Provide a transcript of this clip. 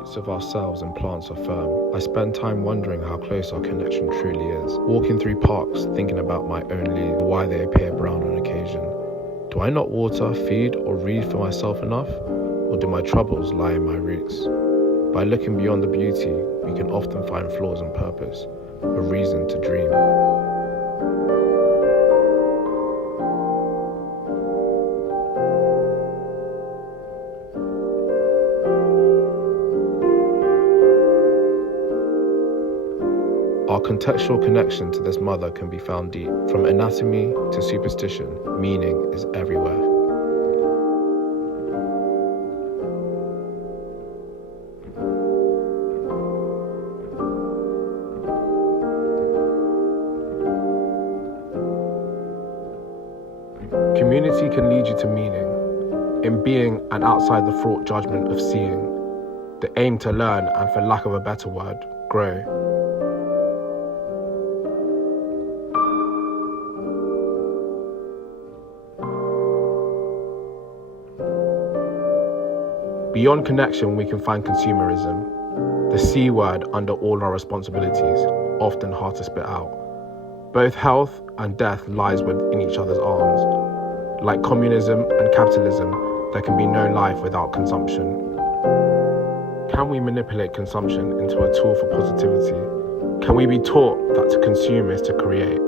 roots of ourselves and plants are firm, I spend time wondering how close our connection truly is. Walking through parks, thinking about my own leaves and why they appear brown on occasion. Do I not water, feed, or read for myself enough? Or do my troubles lie in my roots? By looking beyond the beauty, we can often find flaws in purpose, a reason to dream. Our contextual connection to this mother can be found deep. From anatomy to superstition, meaning is everywhere. Community can lead you to meaning, in being and outside the fraught judgment of seeing, the aim to learn and, for lack of a better word, grow. Beyond connection, we can find consumerism, the C word under all our responsibilities, often hard to spit out. Both health and death lies within each other's arms. Like communism and capitalism, there can be no life without consumption. Can we manipulate consumption into a tool for positivity? Can we be taught that to consume is to create?